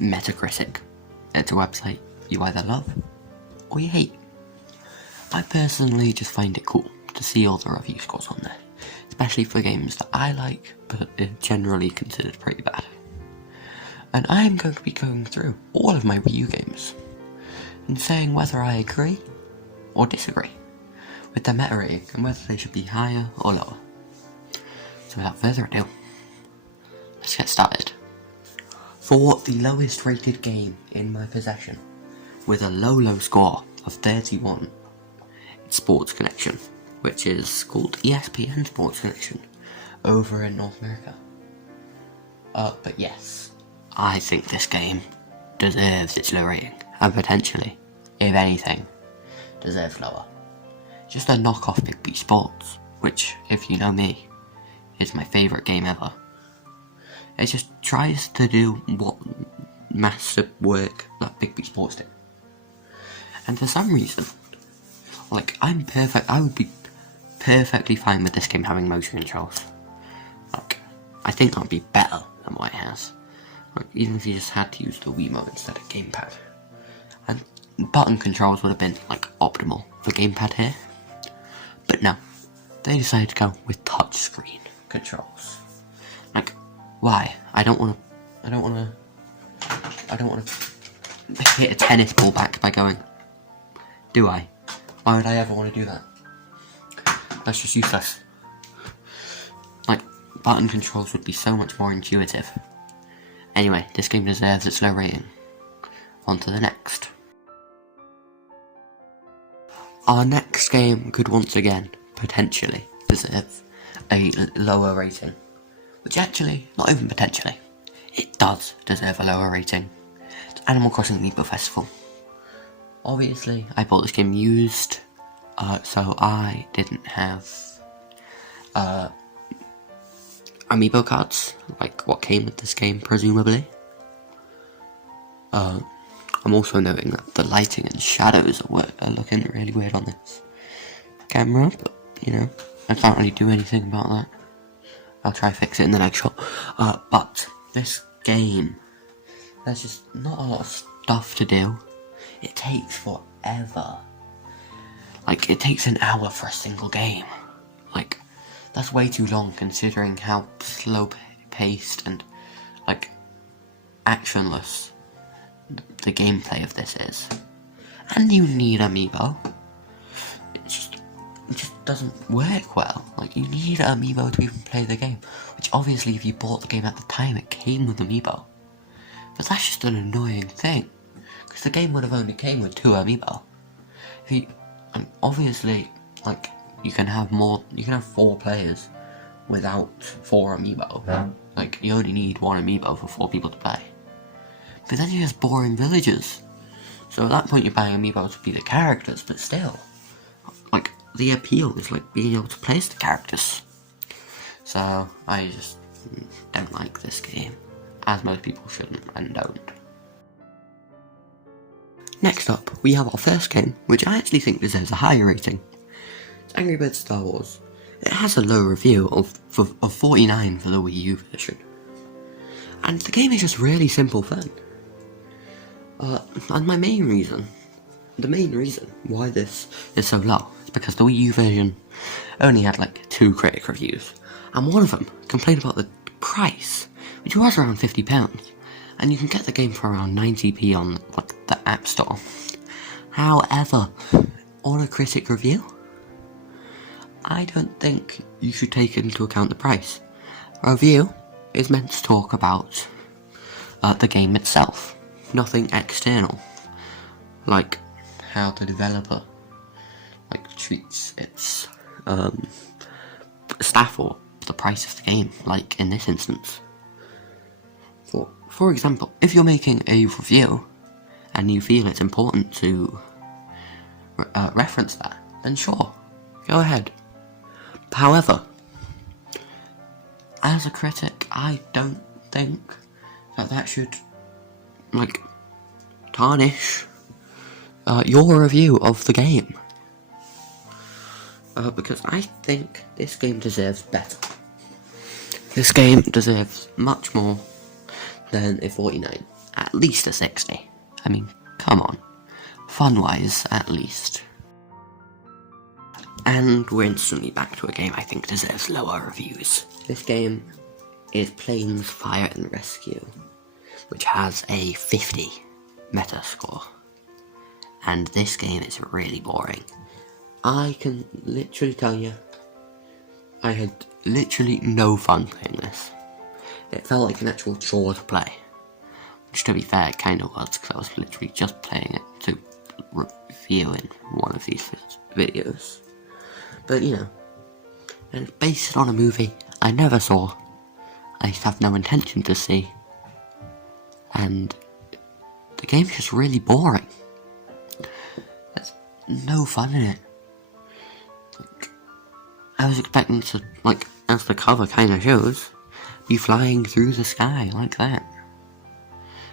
Metacritic. It's a website you either love or you hate. I personally just find it cool to see all the review scores on there, especially for games that I like but are generally considered pretty bad. And I'm going to be going through all of my Wii U games and saying whether I agree or disagree with their meta rating and whether they should be higher or lower. So without further ado, let's get started. For the lowest rated game in my possession, with a low score of 31, it's Sports Connection, which is called ESPN Sports Connection over in North America. But yes, I think this game deserves its low rating, and potentially, if anything, deserves lower. Just a knockoff Big B Sports, which, if you know me, is my favourite game ever. It just tries to do what massive work that Big B Sports did. And for some reason, I would be perfectly fine with this game having motion controls. I think that would be better than what it has. Even if you just had to use the Wiimote instead of gamepad. And button controls would have been, optimal for gamepad here. But no, they decided to go with touchscreen controls. Why? I don't want to hit a tennis ball back by going, do I? Why would I ever want to do that? That's just useless. Button controls would be so much more intuitive. Anyway, this game deserves its low rating. On to the next. Our next game could once again, potentially, deserve a lower rating. Which actually, not even potentially, it does deserve a lower rating. It's Animal Crossing Amiibo Festival. Obviously, I bought this game used, so I didn't have Amiibo cards, like what came with this game, presumably. I'm also noting that the lighting and shadows are looking really weird on this camera, but, I can't really do anything about that. I'll try to fix it in the next shot. But this game, there's just not a lot of stuff to do. It takes forever. It takes an hour for a single game. That's way too long considering how slow-paced and, actionless the gameplay of this is. And you need Amiibo. It just doesn't work well. You need Amiibo to even play the game. Which obviously if you bought the game at the time, it came with Amiibo. But that's just an annoying thing. Because the game would have only came with 2 Amiibo. Obviously, you can have 4 players without 4 Amiibo. You only need 1 Amiibo for 4 people to play. But then you're just boring villagers. So at that point you're buying Amiibo to be the characters, but still. The appeal is being able to play as the characters. So I just don't like this game, as most people shouldn't and don't. Next up, we have our first game, which I actually think deserves a higher rating. It's Angry Birds Star Wars. It has a low review of 49 for the Wii U version. And the game is just really simple fun. And the main reason why this is so low is because the Wii U version only had 2 critic reviews, and one of them complained about the price, which was around £50, and you can get the game for around 90p on the App Store. However, on a critic review, I don't think you should take into account the price. A review is meant to talk about the game itself, nothing external, like how the developer treats its staff or the price of the game, in this instance. For example, if you're making a review and you feel it's important to reference that, then sure, go ahead. However, as a critic, I don't think that should tarnish your review of the game. Because I think this game deserves better. This game deserves much more then a 49. At least a 60. I mean, come on. Fun-wise, at least. And we're instantly back to a game I think deserves lower reviews. This game is Planes, Fire and Rescue, which has a 50 Metascore. And this game is really boring. I can literally tell you, I had literally no fun playing this. It felt like an actual chore to play. Which, to be fair, it kind of was, because I was literally just playing it to review in one of these videos. But, you know, and it's based on a movie I never saw. I have no intention to see. And the game's just really boring. There's no fun in it. Like, I was expecting to, like, as the cover kind of shows, be flying through the sky like that.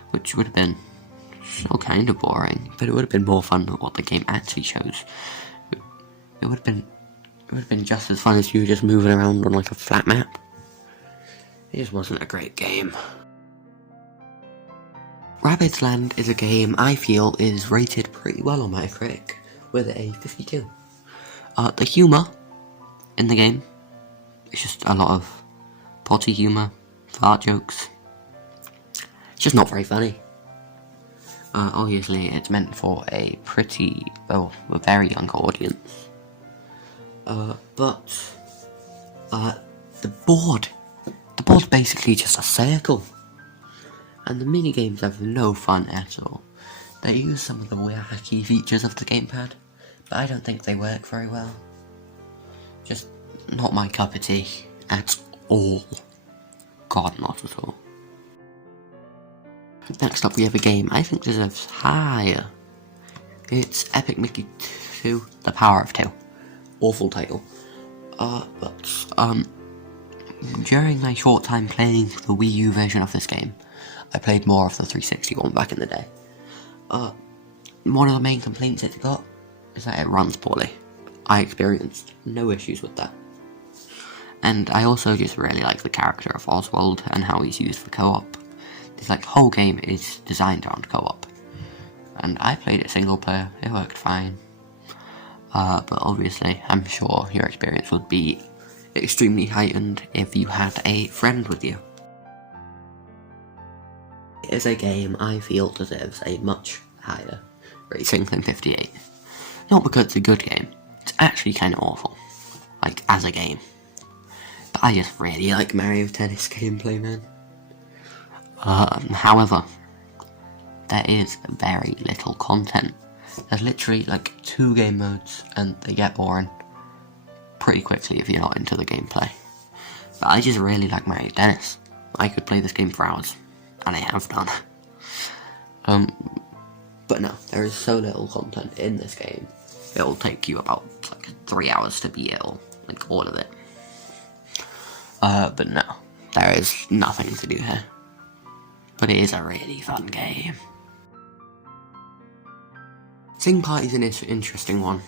Which would have been so kind of boring, but it would have been more fun than what the game actually shows. It would have been just as fun as you were just moving around on like a flat map. It just wasn't a great game. Rabbids Land is a game I feel is rated pretty well on Metacritic, with a 52. The humour in the game is just a lot of potty humour, fart jokes. It's just not very funny. Obviously, it's meant for a very young audience. But the board's basically just a circle. And the minigames have no fun at all. They use some of the wacky features of the gamepad, but I don't think they work very well. Just not my cup of tea at all. God, not at all. Next up we have a game I think deserves higher. It's Epic Mickey 2, The Power of 2. Awful title. But during my short time playing the Wii U version of this game, I played more of the 360 one back in the day. One of the main complaints it got is that it runs poorly. I experienced no issues with that. And I also just really like the character of Oswald and how he's used for co-op. This whole game is designed around co-op. And I played it single player, it worked fine. But obviously, I'm sure your experience would be extremely heightened if you had a friend with you. It is a game I feel deserves a much higher rating than 58. Not because it's a good game, it's actually kind of awful. As a game. But I just really like Mario Tennis gameplay, man. However, there is very little content. There's literally 2 game modes, and they get boring pretty quickly if you're not into the gameplay. But I just really like Mario Tennis. I could play this game for hours, and I have done. But no, there is so little content in this game. It'll take you about 3 hours to beat it all of it. But no, there is nothing to do here. But it is a really fun game. Sing Party's an interesting one.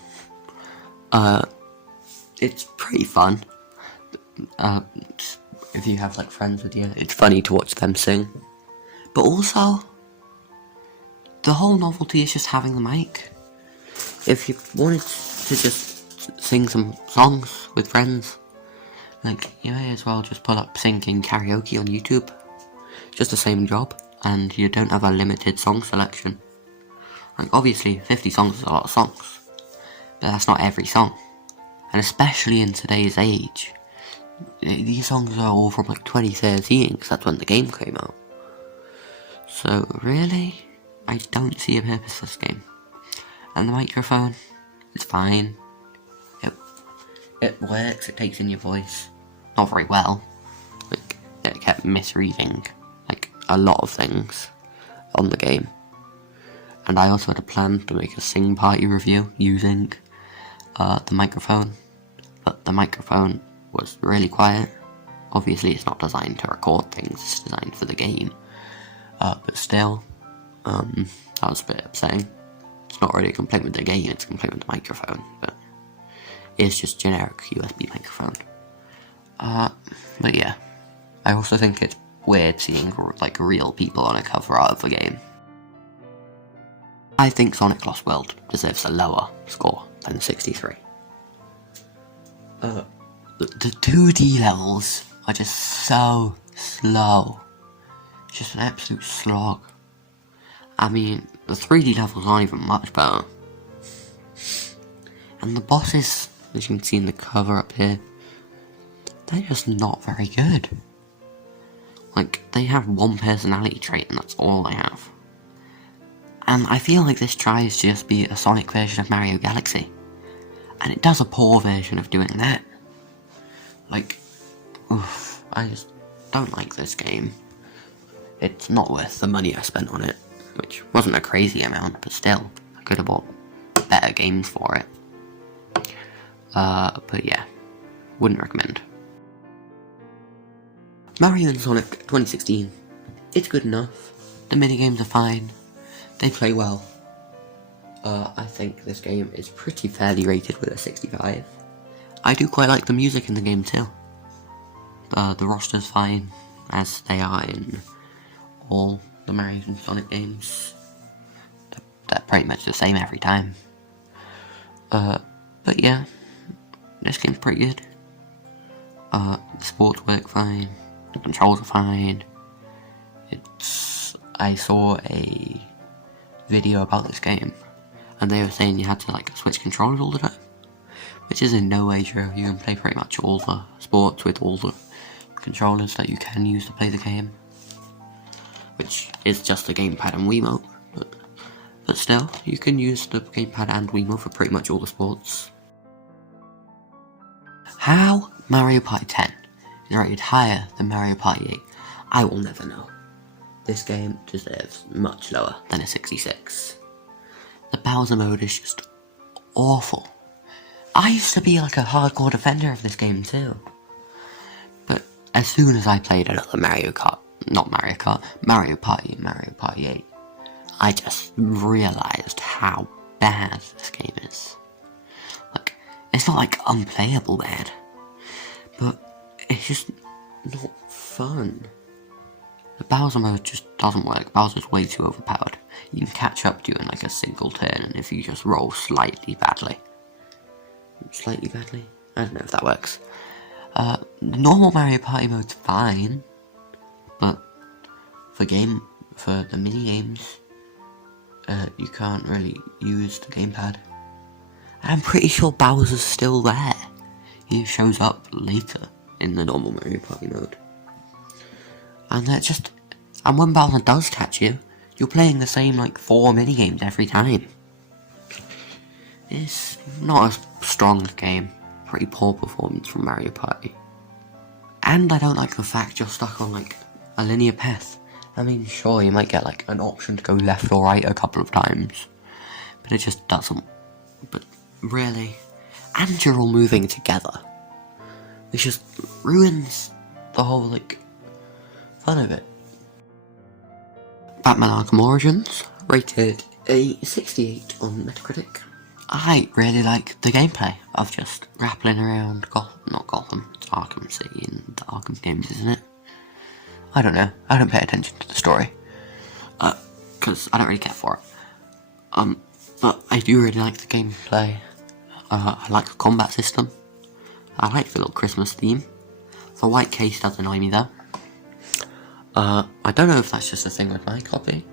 It's pretty fun. If you have friends with you, it's funny to watch them sing. But also, the whole novelty is just having the mic. If you wanted to just sing some songs with friends, you may as well just pull up singing karaoke on YouTube. Just the same job, and you don't have a limited song selection. Obviously, 50 songs is a lot of songs, but that's not every song. And especially in today's age, these songs are all from 2013, because that's when the game came out. So really, I don't see a purpose for this game. And the microphone, it's fine. It works, it takes in your voice. Not very well. It kept misreading a lot of things on the game. And I also had a plan to make a Sing Party review using the microphone, but the microphone was really quiet. Obviously it's not designed to record things, it's designed for the game. But still, that was a bit upsetting. It's not really a complaint with the game, it's a complaint with the microphone, but it's just generic USB microphone. But yeah, I also think it's weird seeing like real people on a cover art of the game. I think Sonic Lost World deserves a lower score than 63. The 2D levels are just so slow. It's just an absolute slog. I mean, the 3D levels aren't even much better. And the bosses, as you can see in the cover up here, they're just not very good. Like, they have one personality trait and that's all they have. And I feel like this tries to just be a Sonic version of Mario Galaxy. And it does a poor version of doing that. Like, oof, I just don't like this game. It's not worth the money I spent on it, which wasn't a crazy amount, but still, I could have bought better games for it. But yeah, wouldn't recommend. Mario and Sonic 2016, it's good enough. The minigames are fine. They play well. I think this game is pretty fairly rated with a 65. I do quite like the music in the game too. The roster's fine, as they are in all the Mario and Sonic games. They're pretty much the same every time. But yeah, this game's pretty good. The sports work fine, the controls are fine. I saw a video about this game, and they were saying you had to like switch controllers all the time, which is in no way true. You can play pretty much all the sports with all the controllers that you can use to play the game, which is just the gamepad and Wiimote, but still, you can use the gamepad and Wiimote for pretty much all the sports. How Mario Party 10 is rated higher than Mario Party 8, I will never know. This game deserves much lower than a 66. The Bowser mode is just awful. I used to be like a hardcore defender of this game too. But as soon as I played another Mario Party and Mario Party 8, I just realised how bad this game is. Like, it's not like unplayable bad, but it's just not fun. The Bowser mode just doesn't work. Bowser's way too overpowered. You can catch up to you in like a single turn, and if you just roll slightly badly. I don't know if that works. The normal Mario Party mode's fine, but for the mini games, you can't really use the gamepad. And I'm pretty sure Bowser's still there. He shows up later in the normal Mario Party mode. And when Bowser does catch you, you're playing the same like 4 minigames every time. It's not a strong game. Pretty poor performance from Mario Party. And I don't like the fact you're stuck on like a linear path. I mean, sure, you might get like an option to go left or right a couple of times, but it just doesn't. But really, and you're all moving together, which just ruins the whole like fun of it. Batman Arkham Origins, rated a 68 on Metacritic. I really like the gameplay of just rappelling around not Gotham, it's Arkham City in the Arkham games, isn't it? I don't know, I don't pay attention to the story, because I don't really care for it. But I do really like the gameplay. I like the combat system. I like the little Christmas theme. The white case does annoy me though. I don't know if that's just a thing with my copy,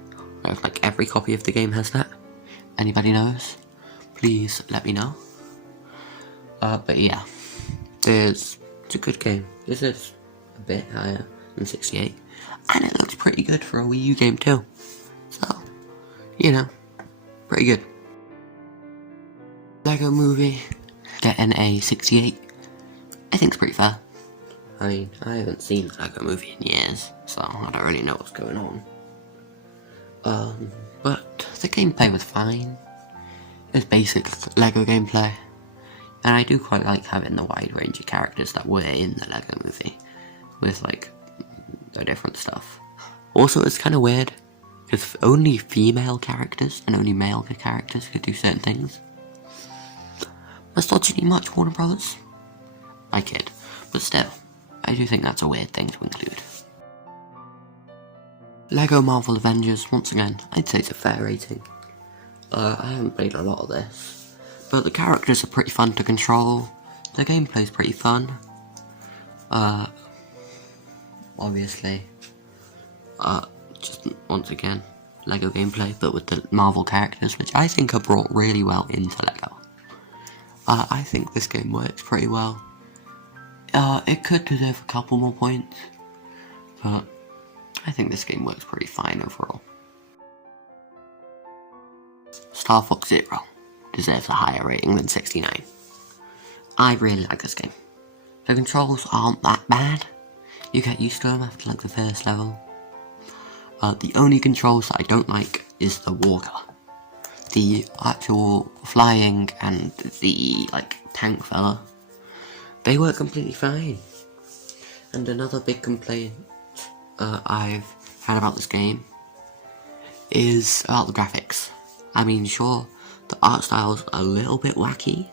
or if like every copy of the game has that. Anybody knows? Please let me know. But yeah, it's a good game. This is a bit higher than 68, and it looks pretty good for a Wii U game too. So, you know, pretty good. Lego Movie getting a 68, I think it's pretty fair. I mean, I haven't seen the Lego Movie in years, so I don't really know what's going on. But the gameplay was fine. It's basic Lego gameplay, and I do quite like having the wide range of characters that were in the Lego Movie, with like the different stuff. Also, it's kind of weird, because only female characters and only male characters could do certain things. Misogyny much, Warner Brothers? I kid, but still, I do think that's a weird thing to include. Lego Marvel Avengers, once again, I'd say it's a fair rating. I haven't played a lot of this, but the characters are pretty fun to control, the gameplay's pretty fun. Obviously, just once again, Lego gameplay, but with the Marvel characters, which I think are brought really well into Lego. I think this game works pretty well. It could deserve a couple more points, but I think this game works pretty fine overall. Star Fox Zero deserves a higher rating than 69. I really like this game. The controls aren't that bad. You get used to them after like the first level. The only controls that I don't like is the walker. The actual flying and the like tank fella, they work completely fine. And another big complaint I've had about this game is about the graphics. I mean, sure, the art style's a little bit wacky,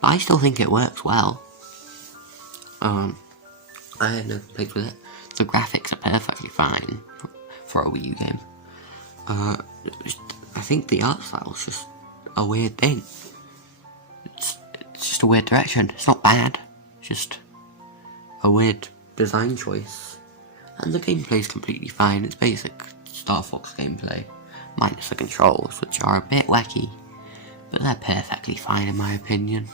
but I still think it works well. I had no complaints with it. The graphics are perfectly fine for a Wii U game. I think the art style's just a weird thing. It's just a weird direction. It's not bad, it's just a weird design choice. And the gameplay's completely fine. It's basic Star Fox gameplay, minus the controls, which are a bit wacky, but they're perfectly fine in my opinion.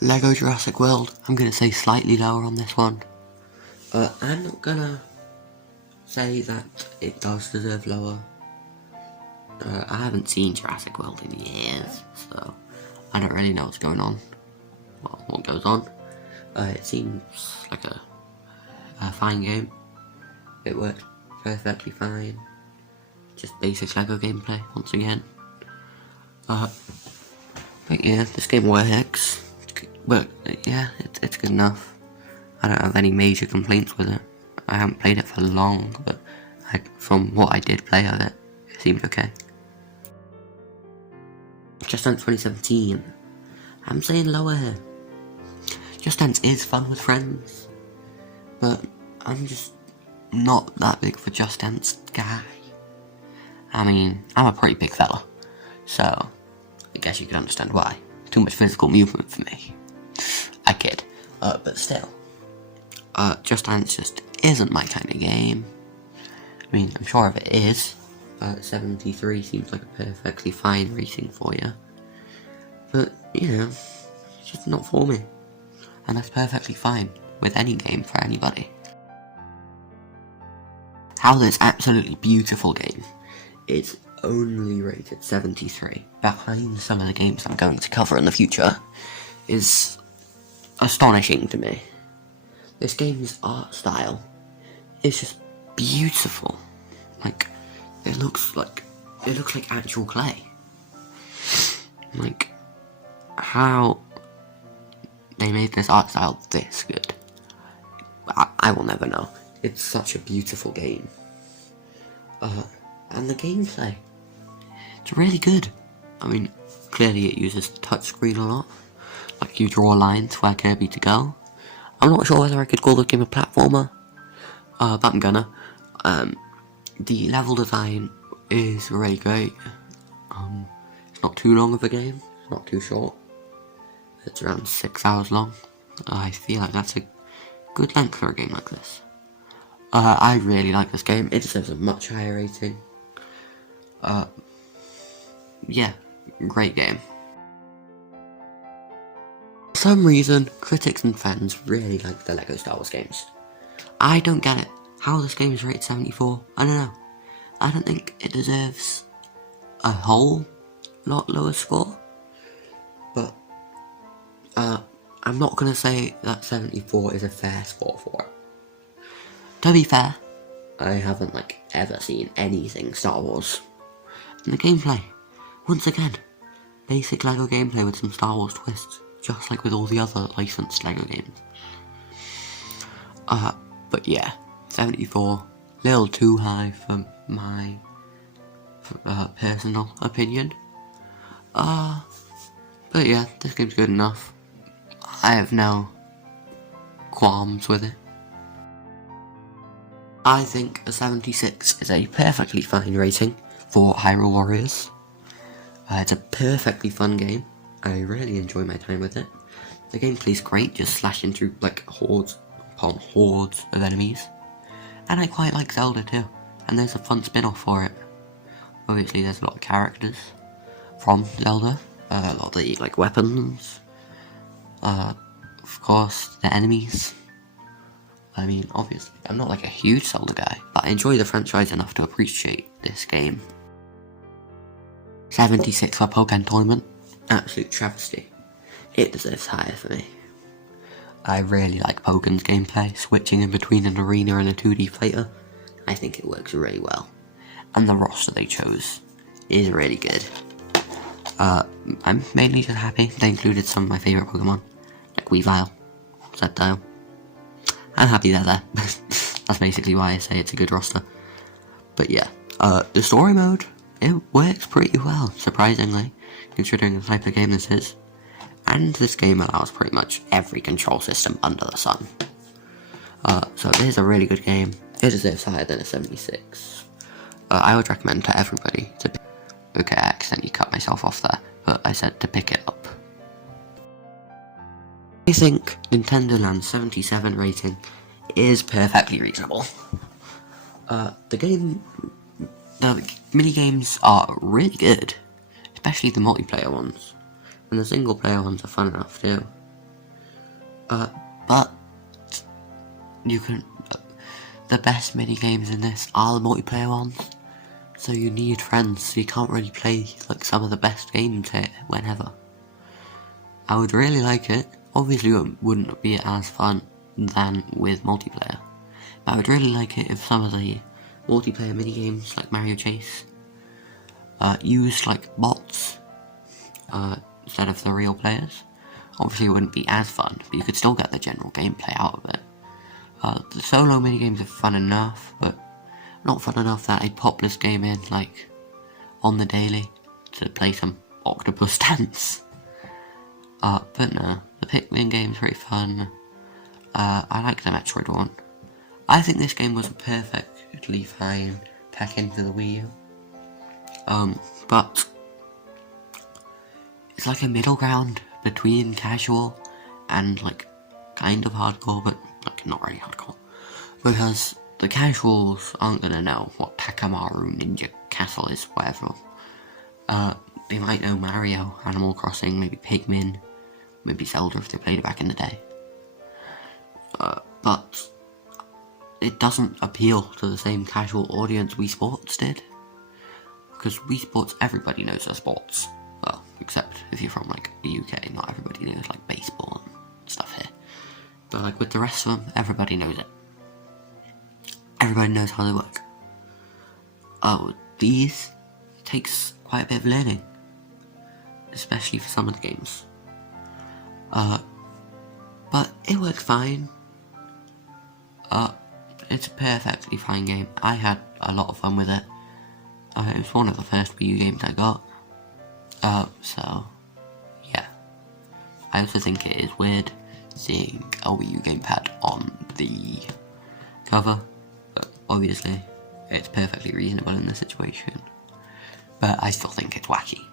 Lego Jurassic World, I'm going to say slightly lower on this one. I'm not going to say that it does deserve lower. I haven't seen Jurassic World in years, so I don't really know what's going on. Well, what goes on. It seems like a fine game. It works perfectly fine. Just basic Lego gameplay, once again. But yeah, this game works. But yeah, it's good enough. I don't have any major complaints with it. I haven't played it for long, but from what I did play of it, it seemed okay. Just Dance 2017. I'm saying lower here. Just Dance is fun with friends, but I'm just not that big of a Just Dance guy. I mean, I'm a pretty big fella, so I guess you can understand why. Too much physical movement for me. I kid, but still. Just Dance just isn't my kind of game. I mean, I'm sure if it is, 73 seems like a perfectly fine rating for you. But, you know, it's just not for me. And that's perfectly fine with any game for anybody. How this absolutely beautiful game is only rated 73, behind some of the games I'm going to cover in the future, is astonishing to me. This game's art style is just beautiful. Like, it looks like actual clay. Like, how they made this art style this good, I will never know. It's such a beautiful game. And the gameplay, it's really good. I mean, clearly it uses the touchscreen a lot. Like, you draw lines where Kirby to go. I'm not sure whether I could call the game a platformer, but I'm gonna. The level design is really great. It's not too long of a game, it's not too short. It's around 6 hours long. I feel like that's a good length for a game like this. I really like this game. It deserves a much higher rating. Yeah, great game. For some reason, critics and fans really like the LEGO Star Wars games. I don't get it. How this game is rated 74, I don't know. I don't think it deserves a whole lot lower score. But, I'm not gonna say that 74 is a fair score for it. To be fair, I haven't ever seen anything Star Wars. And the gameplay, once again, basic LEGO gameplay with some Star Wars twists, just like with all the other licensed LEGO games. But yeah, 74, a little too high for my personal opinion. But yeah, this game's good enough. I have no qualms with it. I think a 76 is a perfectly fine rating for Hyrule Warriors. It's a perfectly fun game. I really enjoy my time with it. The gameplay's great, just slashing through like hordes upon hordes of enemies. And I quite like Zelda too, and there's a fun spin-off for it. Obviously there's a lot of characters from Zelda, a lot of the like weapons, of course the enemies. I mean, obviously, I'm not like a huge Zelda guy, but I enjoy the franchise enough to appreciate this game. 76 for Pokken Tournament, absolute travesty. It deserves higher for me. I really like Pokken's gameplay, switching in between an arena and a 2D fighter. I think it works really well. And the roster they chose is really good. I'm mainly just happy they included some of my favourite Pokemon, like Weavile, Sceptile. I'm happy they're there. That's basically why I say it's a good roster. But yeah, the story mode, it works pretty well, surprisingly, considering the type of game this is. And this game allows pretty much every control system under the sun. So it is a really good game. It deserves higher than a 76. I would recommend to everybody to... Okay, I accidentally cut myself off there, but I said to pick it up. I think Nintendo Land's 77 rating is perfectly reasonable. The mini-games are really good, especially the multiplayer ones, and the single-player ones are fun enough too. But you can... the best mini-games in this are the multiplayer ones, so you need friends, so you can't really play like some of the best games here whenever. I would really like it. Obviously it wouldn't be as fun than with multiplayer, but I would really like it if some of the multiplayer minigames like Mario Chase used like bots instead of the real players. Obviously it wouldn't be as fun, but you could still get the general gameplay out of it. The solo minigames are fun enough, but not fun enough that I'd pop this game in like on the daily to play some octopus dance. But no, the Pikmin game's pretty fun. I like the Metroid one. I think this game was a perfectly fine pack into the Wii U. But it's like a middle ground between casual and like kind of hardcore, but like not really hardcore. Because the casuals aren't gonna know what Takamaru Ninja Castle is, whatever. They might know Mario, Animal Crossing, maybe Pikmin, maybe Zelda if they played it back in the day. But it doesn't appeal to the same casual audience Wii Sports did. Because Wii Sports, everybody knows their sports. Well, except if you're from like the UK, not everybody knows like baseball and stuff here. But like with the rest of them, everybody knows it. Everybody knows how they work. These takes quite a bit of learning, especially for some of the games. But it works fine. It's a perfectly fine game. I had a lot of fun with it. It was one of the first Wii U games I got. So, yeah. I also think it is weird seeing a Wii U gamepad on the cover. But obviously, it's perfectly reasonable in this situation. But I still think it's wacky.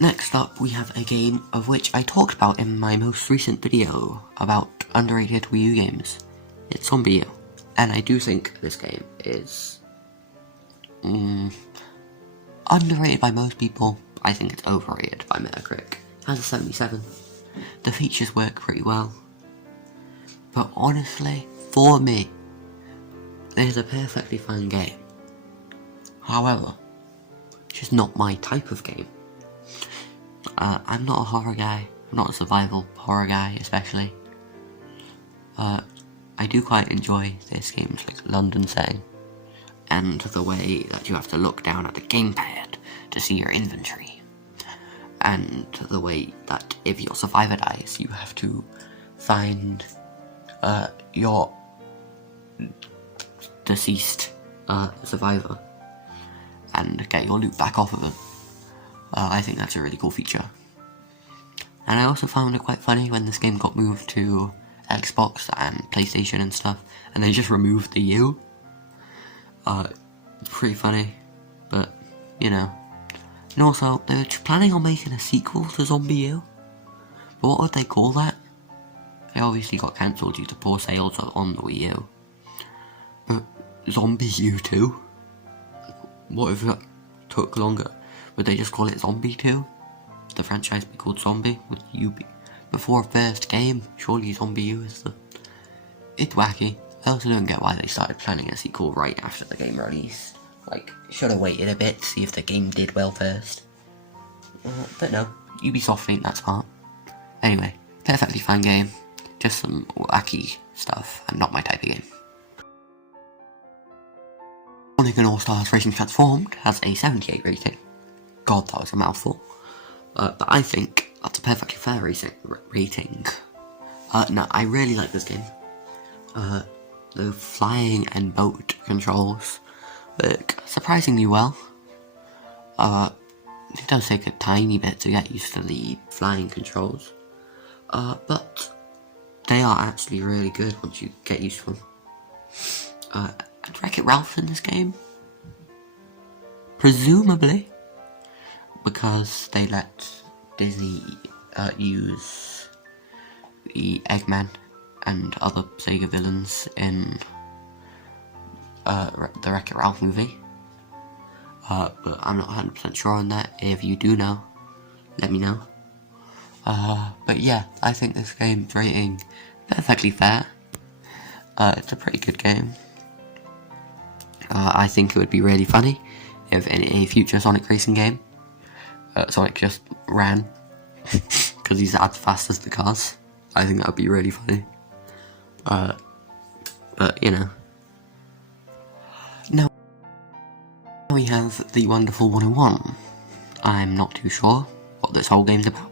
Next up, we have a game of which I talked about in my most recent video about underrated Wii U games. It's Zombie U. And I do think this game is underrated by most people. I think it's overrated by Metacritic. It has a 77. The features work pretty well. But honestly, for me, it is a perfectly fine game. However, it's just not my type of game. I'm not a horror guy. I'm not a survival horror guy, especially. I do quite enjoy this game's like London setting, and the way that you have to look down at the gamepad to see your inventory, and the way that if your survivor dies, you have to find your deceased survivor and get your loot back off of them. I think that's a really cool feature. And I also found it quite funny when this game got moved to Xbox and PlayStation and stuff, and they just removed the U. It's pretty funny, but, you know. And also, they were planning on making a sequel to Zombie U, but what would they call that? It obviously got cancelled due to poor sales on the Wii U. But Zombie U 2? What if it took longer? Would they just call it Zombie 2? The franchise be called Zombie? Would U be before first game? Surely Zombie U is the... It's wacky. I also don't get why they started planning a sequel right after the game release. Like, should have waited a bit to see if the game did well first. But no, Ubisoft ain't that smart. Anyway, perfectly fine game. Just some wacky stuff, and not my type of game. Sonic & All-Stars Racing Transformed has a 78 rating. God, that was a mouthful. But I think that's a perfectly fair rating. No, I really like this game. The flying and boat controls work surprisingly well. It does take a tiny bit to get used to the flying controls. But they are actually really good once you get used to them. And Wreck-It Ralph in this game? Presumably, because they let Disney use the Eggman and other Sega villains in the Wreck-It Ralph movie. But I'm not 100% sure on that. If you do know, let me know. But yeah, I think this game's rating perfectly fair. It's a pretty good game. I think it would be really funny if in a future Sonic racing game, Sonic just ran because he's as fast as the cars. I think that would be really funny. But you know. Now we have the wonderful 101. I'm not too sure what this whole game's about.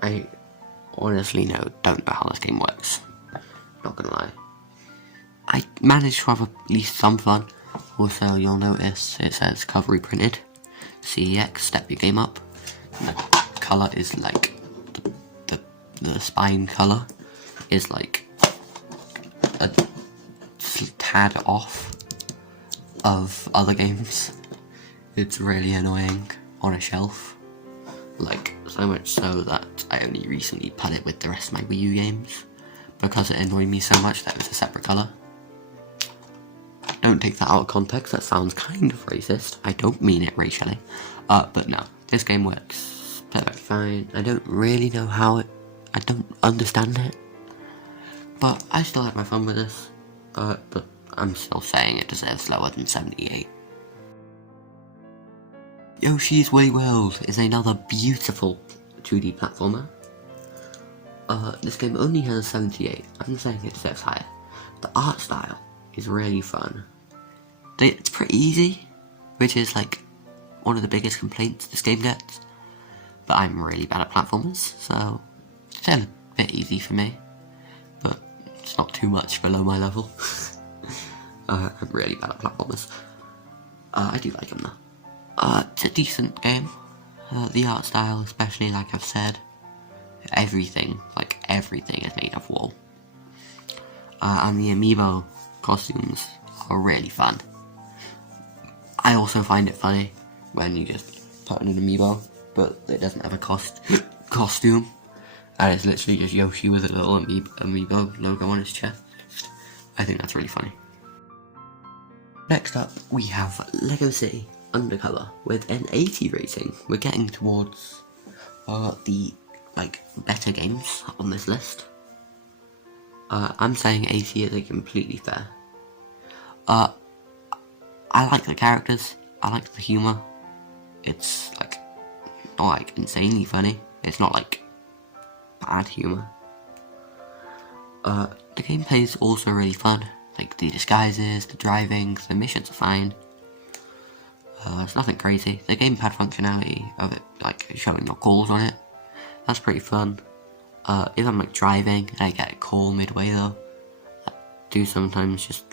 I honestly don't know how this game works. Not gonna lie. I managed to have at least some fun. Also, you'll notice it says cover printed. CEX, step your game up. And the colour is like the spine colour is like a tad off of other games. It's really annoying on a shelf. Like, so much so that I only recently put it with the rest of my Wii U games because it annoyed me so much that it was a separate colour. Don't take that out of context, that sounds kind of racist. I don't mean it racially. But no, this game works perfectly fine. I don't really know how I don't understand it. But I still had my fun with this. But I'm still saying it deserves lower than 78. Yoshi's Woolly World is another beautiful 2D platformer. This game only has a 78. I'm saying it deserves higher. The art style is really fun. It's pretty easy, which is like one of the biggest complaints this game gets. But I'm really bad at platformers, so it's still a bit easy for me. But it's not too much below my level. I'm really bad at platformers. I do like them though. It's a decent game. The art style, especially, like I've said, everything is made of wool. And the amiibo costumes are really fun. I also find it funny when you just put on an amiibo, but it doesn't have a costume, and it's literally just Yoshi with a little amiibo logo on his chest. I think that's really funny. Next up, we have Lego City Undercover with an 80 rating. We're getting towards the better games on this list. I'm saying 80 is completely fair. I like the characters, I like the humour. It's not insanely funny. It's not bad humour. The gameplay is also really fun. The disguises, the driving, the missions are fine. It's nothing crazy. The gamepad functionality of it, showing your calls on it, that's pretty fun. If I'm driving and I get a call midway though, I do sometimes just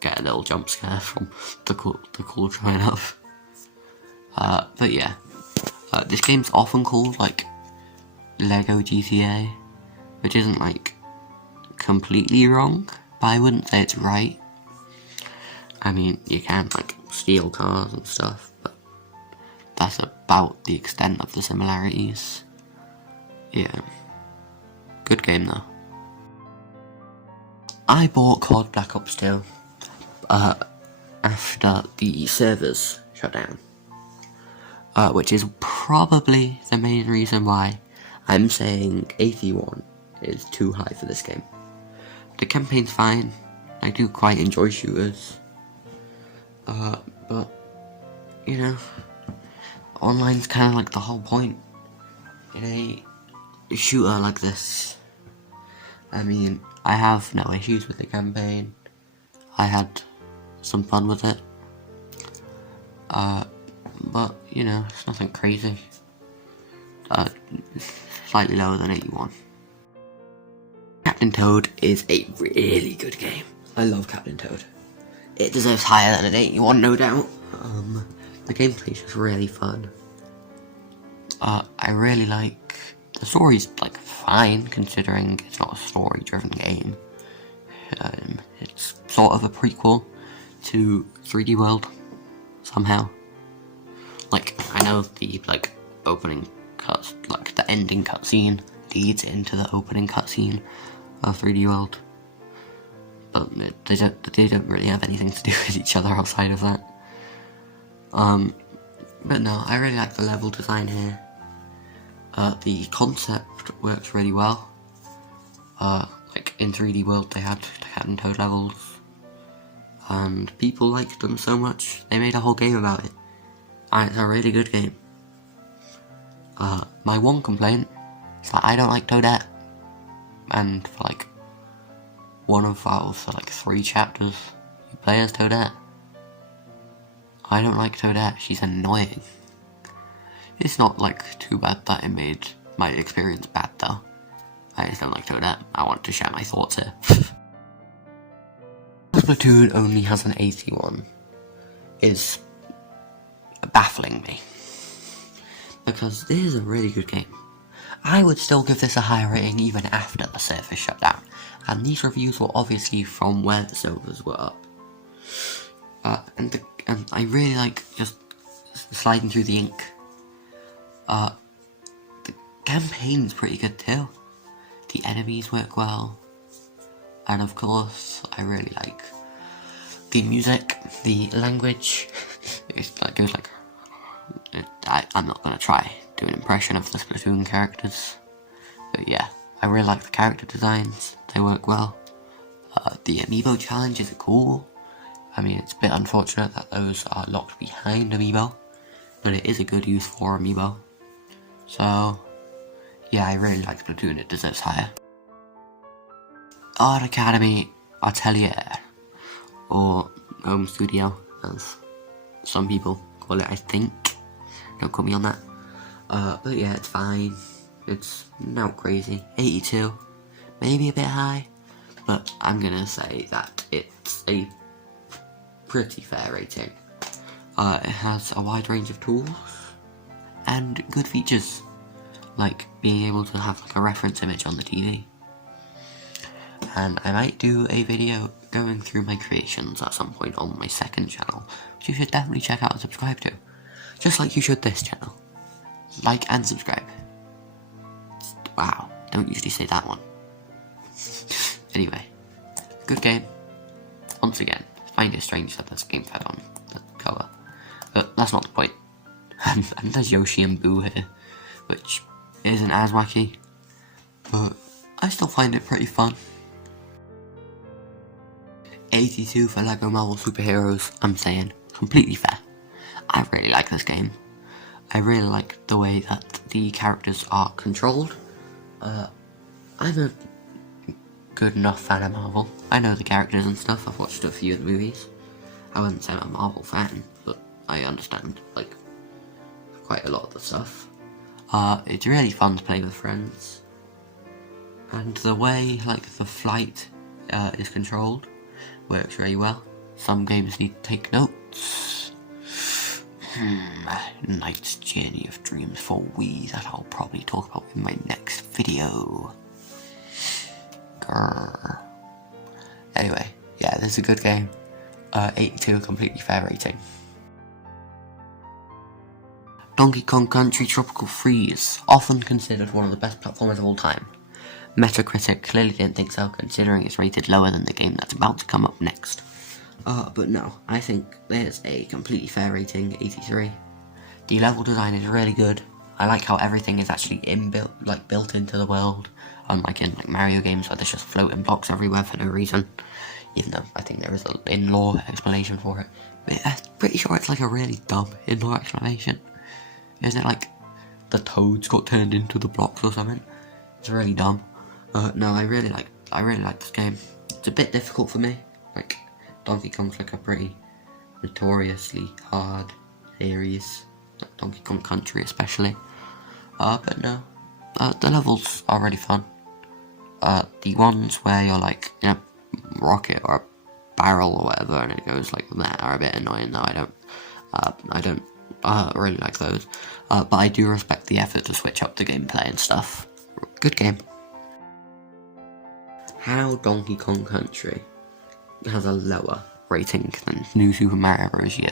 get a little jump scare from the call trying up. But yeah, this game's often called Lego GTA which isn't like completely wrong, but I wouldn't say it's right. I mean, you can like steal cars and stuff, but that's about the extent of the similarities. Yeah. Good game though. I bought COD Black Ops 2 after the servers shut down, which is probably the main reason why I'm saying 81 is too high for this game. The campaign's fine, I do quite enjoy shooters, but, you know, online's kind of like the whole point in a shooter like this. I mean, I have no issues with the campaign. I had some fun with it. But, you know, it's nothing crazy. Slightly lower than 81. Captain Toad is a really good game. I love Captain Toad. It deserves higher than an 81, no doubt. The gameplay is just really fun. I really like... The story's, like, fine, considering it's not a story-driven game. It's sort of a prequel to 3D World, somehow. Like, I know the, like, opening cuts, like, the ending cutscene leads into the opening cutscene of 3D World. But they don't really have anything to do with each other outside of that. But no, I really like the level design here. The concept works really well. Like in 3D World they had Captain Toad levels, and people liked them so much they made a whole game about it, and it's a really good game. My one complaint is that I don't like Toadette, and for like one of out of like 3 chapters you play as Toadette. I don't like Toadette, she's annoying. It's not like too bad that it made my experience bad though. I just don't like Toadette. I want to share my thoughts here. Splatoon only has an 81 is baffling me, because this is a really good game. I would still give this a high rating even after the server shut down, and these reviews were obviously from where the servers were up. And I really like just sliding through the ink. The campaign's pretty good too. The enemies work well, and of course, I really like the music, the language. It goes like, I'm not gonna try do an impression of the Splatoon characters, but yeah, I really like the character designs. They work well. The amiibo challenges are cool. I mean, it's a bit unfortunate that those are locked behind amiibo, but it is a good use for amiibo. So, yeah, I really like Splatoon, it deserves higher. Art Academy Atelier, or Home Studio, as some people call it, I think. Don't quote me on that. But yeah, it's fine. It's not crazy. 82, maybe a bit high, but I'm gonna say that it's a pretty fair rating. It has a wide range of tools and good features, like being able to have like a reference image on the TV. And I might do a video going through my creations at some point on my second channel, which you should definitely check out and subscribe to, just like you should this channel. Like and subscribe. Wow, don't usually say that one. Anyway, good game. Once again, I find it strange that there's a gamepad on the cover, but that's not the point. And there's Yoshi and Boo here, which isn't as wacky, but I still find it pretty fun. 82 for LEGO Marvel Superheroes, I'm saying, completely fair. I really like this game. I really like the way that the characters are controlled. I'm a good enough fan of Marvel. I know the characters and stuff, I've watched a few of the movies. I wouldn't say I'm a Marvel fan, but I understand, like, quite a lot of the stuff. It's really fun to play with friends. And the way, like, the flight is controlled works really well. Some games need to take notes. Knight's Journey of Dreams for Wii, that I'll probably talk about in my next video. Anyway, yeah, this is a good game. 82, completely fair rating. Donkey Kong Country Tropical Freeze, often considered one of the best platformers of all time. Metacritic clearly didn't think so, considering it's rated lower than the game that's about to come up next. But no, I think there's a completely fair rating, 83. The level design is really good. I like how everything is actually built into the world, unlike in Mario games where there's just floating blocks everywhere for no reason. Even though I think there is an in-law explanation for it. But I'm pretty sure it's like a really dumb in-law explanation. Isn't it like the toads got turned into the blocks or something? It's really dumb. No, I really like this game. It's a bit difficult for me. Like, Donkey Kong's like a pretty notoriously hard series. Like Donkey Kong Country especially. But no. The levels are really fun. The ones where you're like in a rocket or a barrel or whatever and it goes like that are a bit annoying though. I don't really like those. But I do respect the effort to switch up the gameplay and stuff. Good game. How Donkey Kong Country has a lower rating than New Super Mario Bros. U.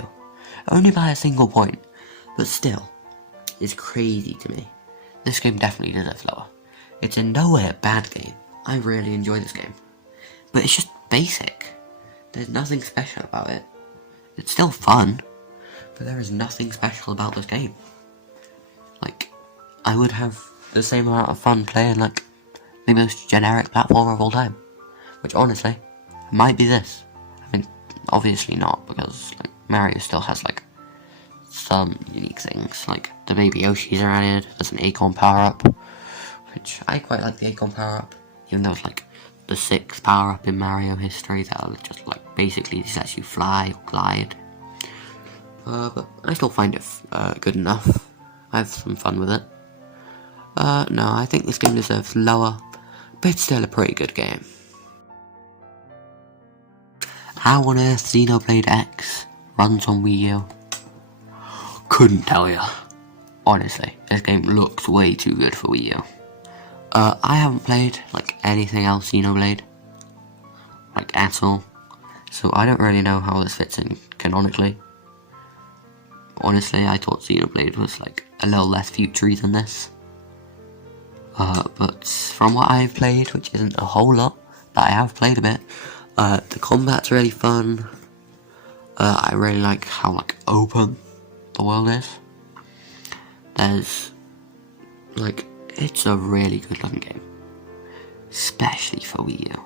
Only by a single point, but still, it's crazy to me. This game definitely deserves lower. It's in no way a bad game. I really enjoy this game. But it's just basic. There's nothing special about it. It's still fun, but there is nothing special about this game. Like, I would have the same amount of fun playing like the most generic platformer of all time, which honestly might be this. I mean, obviously not, because like Mario still has like some unique things, like the baby Yoshis are added. There's an acorn power up, which I quite like the acorn power up, even though it's like the 6th power up in Mario history that'll just like basically just lets you fly or glide. But I still find it good enough. I have some fun with it. No, I think this game deserves lower, but it's still a pretty good game. How on earth Xenoblade X runs on Wii U? Couldn't tell ya. Honestly, this game looks way too good for Wii U. I haven't played like anything else Xenoblade, like at all, so I don't really know how this fits in canonically. Honestly, I thought Xenoblade was like a little less futury than this. But from what I've played, which isn't a whole lot, but I have played a bit, the combat's really fun. I really like how like open the world is. There's like, it's a really good looking game, especially for Wii U.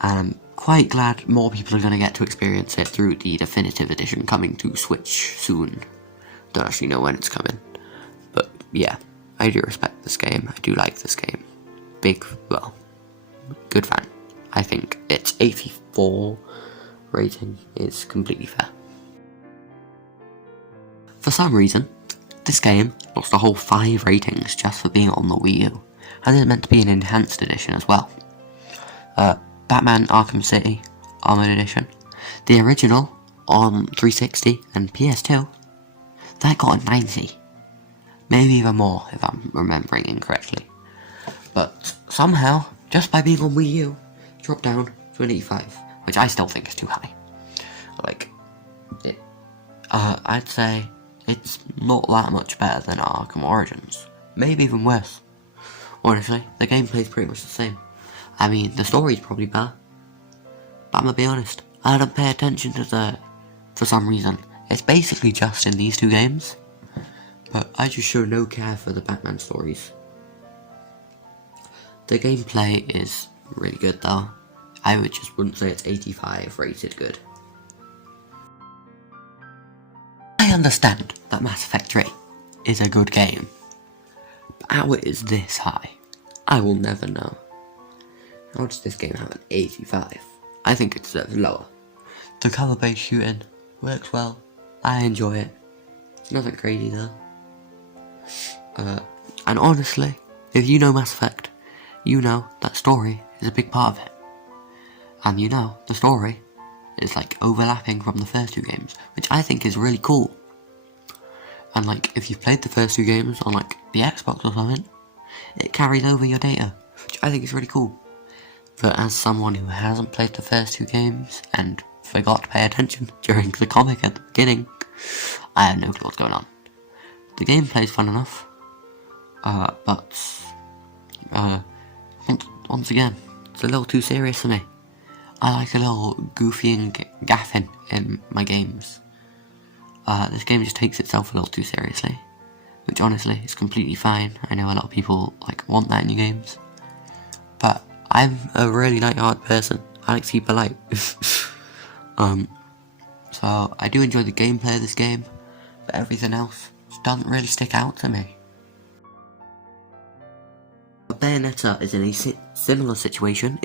And I'm quite glad more people are going to get to experience it through the definitive edition coming to Switch soon. Don't actually know when it's coming, but yeah, I do respect this game. I do like this game. Good fan. I think its 84 rating is completely fair. For some reason, this game lost a whole 5 ratings just for being on the Wii U, and it's meant to be an enhanced edition as well. Batman Arkham City Armored Edition, the original on 360 and PS2, that got a 90. Maybe even more if I'm remembering incorrectly. But somehow, just by being on Wii U, it dropped down to an 85, which I still think is too high. I'd say it's not that much better than Arkham Origins. Maybe even worse. Honestly, the gameplay's pretty much the same. I mean, the story's probably better. But I'm gonna be honest, I don't pay attention to for some reason. It's basically just in these 2 games. But I just show no care for the Batman stories. The gameplay is really good though. I wouldn't say it's 85 rated good. I understand that Mass Effect 3 is a good game, but how it is this high, I will never know. How does this game have an 85? I think it deserves lower. The cover-based shooting works well. I enjoy it. It's nothing crazy though. And honestly, if you know Mass Effect, you know that story is a big part of it. And you know the story is like overlapping from the first 2 games, which I think is really cool. And like, if you've played the first 2 games on like the Xbox or something, it carries over your data, which I think is really cool. But as someone who hasn't played the first 2 games and forgot to pay attention during the comic at the beginning, I have no clue what's going on. The gameplay's fun enough, but once again, it's a little too serious for me. I like a little goofy and gaffing in my games. This game just takes itself a little too seriously, which honestly is completely fine. I know a lot of people want that in your games, but I'm a really light-hearted person. I like to keep it light. So I do enjoy the gameplay of this game, but everything else just doesn't really stick out to me. Bayonetta is in a similar situation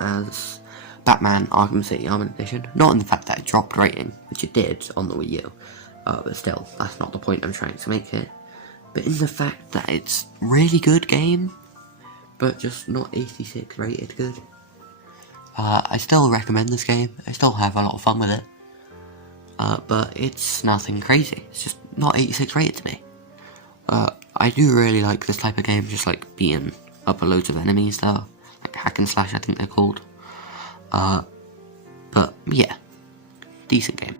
as Batman Arkham City Armored Edition, not in the fact that it dropped rating, which it did on the Wii U, but still, that's not the point I'm trying to make here, but in the fact that it's really good game, but just not 86 rated good. I still recommend this game, I still have a lot of fun with it, but it's nothing crazy, it's just not 86 rated to me. I do really like this type of game, just beating up loads of enemies though, hack and slash I think they're called. But yeah, decent game.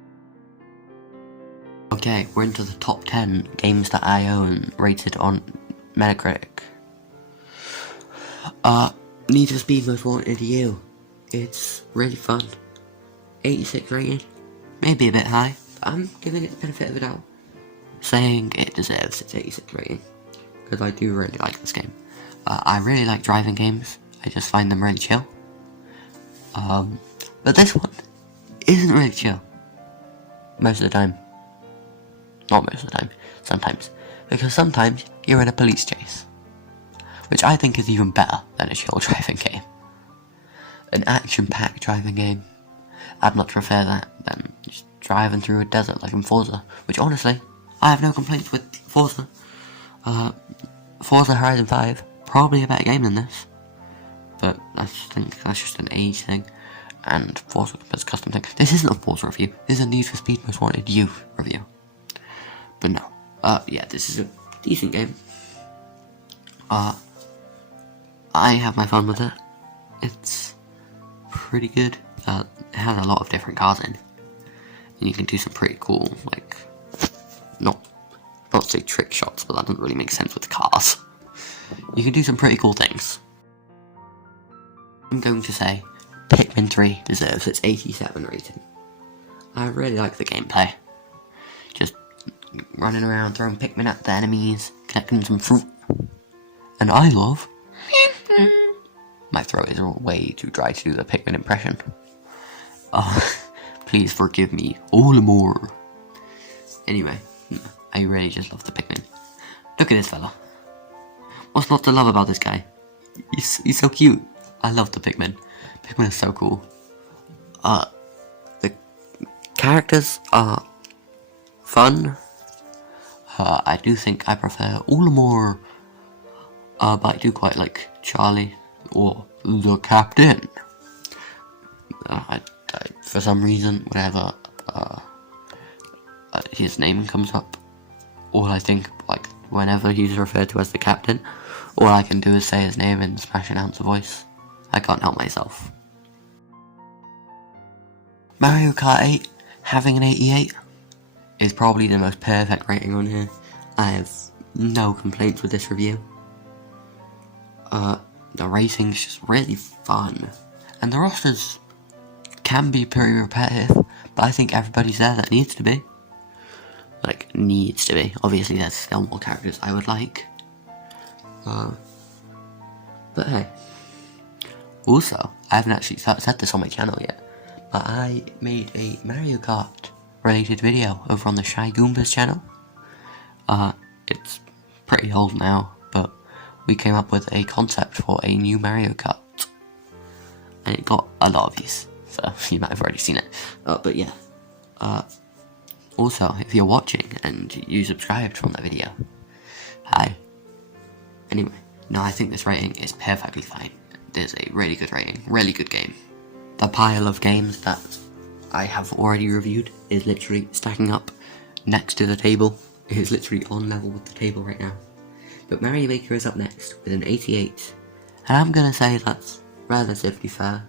Okay, we're into the top 10 games that I own rated on Metacritic. Need for Speed Most Wanted U. It's really fun. 86 rated, maybe a bit high, but I'm giving it the benefit of the doubt, saying it deserves its 86 rating, because I do really like this game. I really like driving games, I just find them really chill. But this one isn't really chill. Most of the time. Not most of the time, sometimes. Because sometimes you're in a police chase, which I think is even better than a chill driving game. An action-packed driving game, I'd much prefer that than just driving through a desert like in Forza, which honestly, I have no complaints with Forza. Forza Horizon 5, probably a better game than this, but I think that's just an age thing, and Forza is a custom thing. This isn't a Forza review, this is a Need for Speed Most Wanted U review. But no, yeah, this is a decent game. I have my fun with it. It's pretty good. It has a lot of different cars in, and you can do some pretty cool, not say trick shots, but that doesn't really make sense with cars. You can do some pretty cool things. I'm going to say Pikmin 3 deserves its 87 rating. I really like the gameplay. Just running around, throwing Pikmin at the enemies, collecting some fruit. And I love... My throat is way too dry to do the Pikmin impression. Please forgive me, Olimore. Anyway, I really just love the Pikmin. Look at this fella. What's not to love about this guy? He's so cute. I love the Pikmin. Pikmin is so cool. The characters are fun. I do think I prefer Olimore, but I do quite like Charlie or the Captain. For some reason, whenever his name comes up, all I think, whenever he's referred to as the Captain, all I can do is say his name in Smash Announcer voice. I can't help myself. Mario Kart 8 having an 88 is probably the most perfect rating on here. I have no complaints with this review. The racing's just really fun, and the rosters can be pretty repetitive, but I think everybody's there that needs to be. Needs to be. Obviously there's still more characters I would like. But hey. Also, I haven't actually said this on my channel yet, but I made a Mario Kart related video over on the Shy Goombas channel. It's pretty old now, but we came up with a concept for a new Mario Kart, and it got a lot of views, so you might have already seen it. But yeah, also, if you're watching and you subscribed from that video, hi. Anyway, no, I think this rating is perfectly fine. There's a really good rating, really good game. The pile of games that I have already reviewed is literally stacking up next to the table. It is literally on level with the table right now. But Mario Maker is up next with an 88, and I'm gonna say that's relatively fair.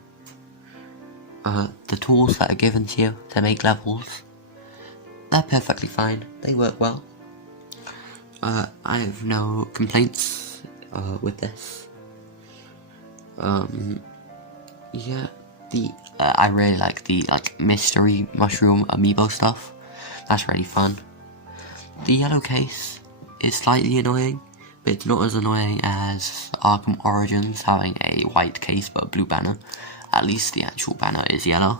The tools that are given to you to make levels, they're perfectly fine, they work well. I have no complaints with this. Yeah, I really like the mystery mushroom amiibo stuff. That's really fun. The yellow case is slightly annoying, but it's not as annoying as Arkham Origins having a white case but a blue banner. At least the actual banner is yellow.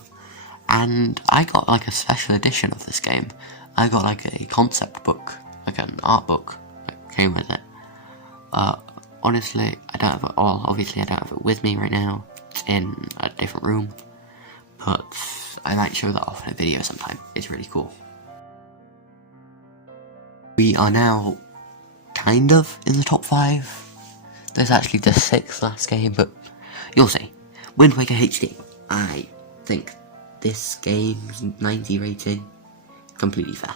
And I got like a special edition of this game. I got like a concept book, like an art book that came with it. Honestly, I don't have it all. Obviously, I don't have it with me right now. It's in a different room. But I might show that off in a video sometime. It's really cool. We are now kind of in the top 5. There's actually the 6th last game, but you'll see. Wind Waker HD. I think this game's 90 rating, completely fair.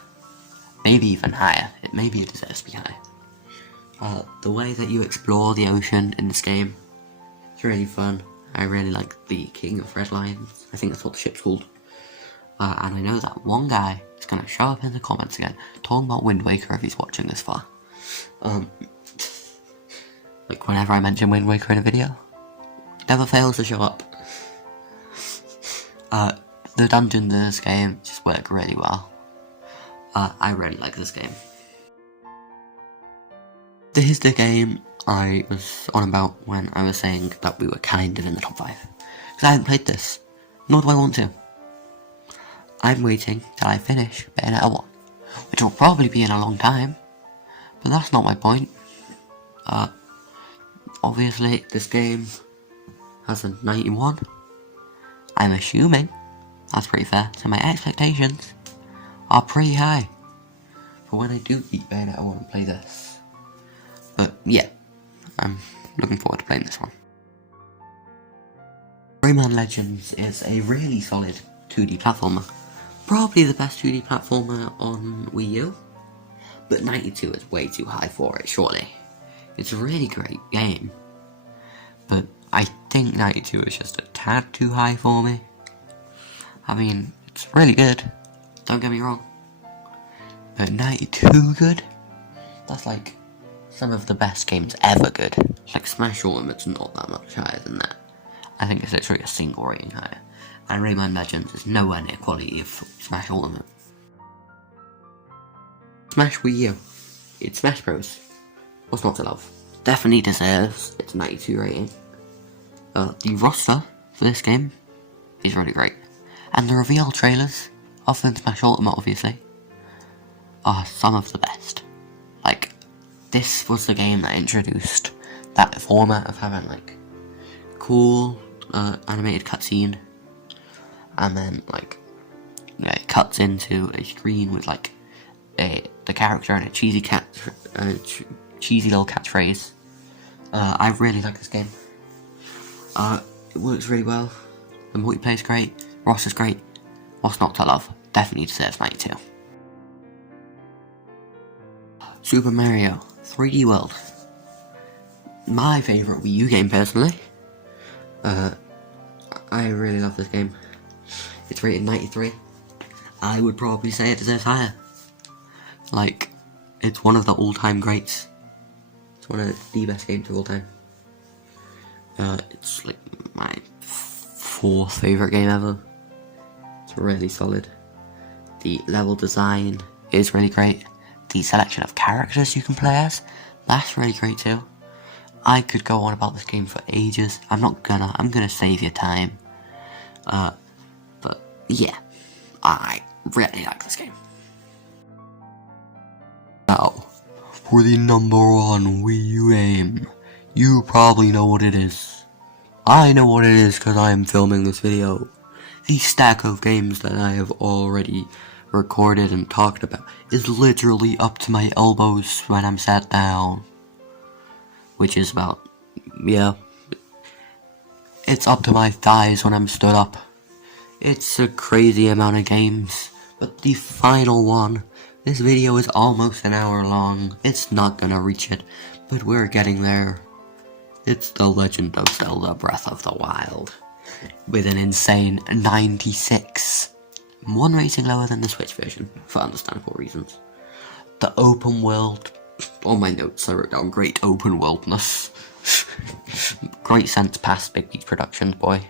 Maybe even higher. Maybe it deserves to be higher. The way that you explore the ocean in this game, it's really fun. I really like the King of Red Lions. I think that's what the ship's called. And I know that one guy is going to show up in the comments again, talking about Wind Waker if he's watching this far. Like whenever I mention Wind Waker in a video, never fails to show up. The dungeons in this game just work really well. I really like this game. This is the game I was on about when I was saying that we were kind of in the top 5. Because I haven't played this, nor do I want to. I'm waiting till I finish Bayonetta 1, which will probably be in a long time, but that's not my point. Obviously this game has a 91. I'm assuming that's pretty fair, so my expectations are pretty high for when I do beat Bayonetta 1 and play this. But yeah, I'm looking forward to playing this one. Rayman Legends is a really solid 2D platformer. Probably the best 2D platformer on Wii U, but 92 is way too high for it, surely. It's a really great game, but I think 92 is just a tad too high for me. I mean, it's really good, don't get me wrong, but 92 good? That's like some of the best games ever good. Like Smash Ultimate's not that much higher than that. I think it's literally a single rating higher. And Rayman Legends is nowhere near quality of Smash Ultimate. Smash Wii U. It's Smash Bros. What's not to love? Definitely deserves its 92 rating. The roster for this game is really great. And the reveal trailers, other than Smash Ultimate obviously, are some of the best. Like, this was the game that introduced that format of having like cool animated cutscene, and then like it cuts into a screen with like the character and a cheesy little catchphrase. I really like this game. It works really well. The multiplayer's great. Ross is great. What's not to love? Definitely deserves 92. Super Mario 3D World. My favourite Wii U game, personally. I really love this game. It's rated 93. I would probably say it deserves higher. Like, it's one of the all-time greats. It's one of the best games of all time. It's like my 4th favourite game ever. It's really solid. The level design is really great. The selection of characters you can play as, that's really great too. I could go on about this game for ages. I'm gonna save your time. But yeah, I really like this game. Now, for the number 1 Wii U game. You probably know what it is. I know what it is because I am filming this video. The stack of games that I have already recorded and talked about is literally up to my elbows when I'm sat down. Which is about, yeah, it's up to my thighs when I'm stood up. It's a crazy amount of games, but the final one, this video is almost an hour long. It's not gonna reach it, but we're getting there. It's The Legend of Zelda Breath of the Wild, with an insane 96. One rating lower than the Switch version, for understandable reasons. The open world, all my notes I wrote down, great open worldness. Great sense past Big Breach Productions, boy.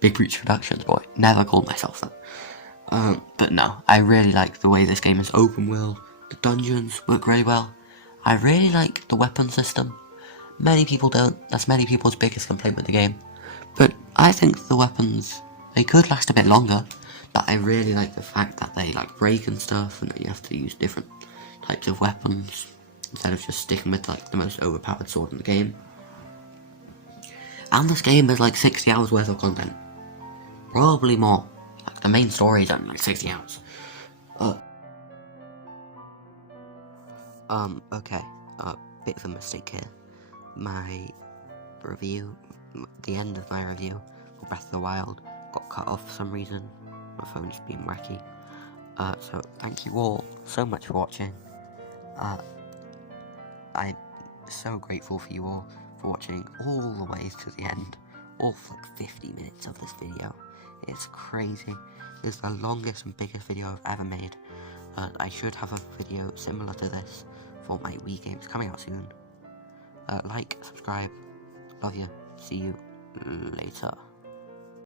Big Breach Productions, boy. Never called myself that. But no, I really like the way this game is open world. The dungeons work really well. I really like the weapon system. Many people don't. That's many people's biggest complaint with the game. But I think the weapons, they could last a bit longer. But I really like the fact that they like break and stuff, and that you have to use different types of weapons instead of just sticking with like the most overpowered sword in the game. And this game is like 60 hours worth of content. Probably more. Like the main story is only like 60 hours. Okay. Bit of a mistake here. My review, the end of my review for Breath of the Wild got cut off for some reason. My phone's been wacky. So thank you all so much for watching. I'm so grateful for you all for watching all the way to the end. All for like 50 minutes of this video. It's crazy. It's the longest and biggest video I've ever made. I should have a video similar to this for my Wii games coming out soon. Like, subscribe, love you, see you later.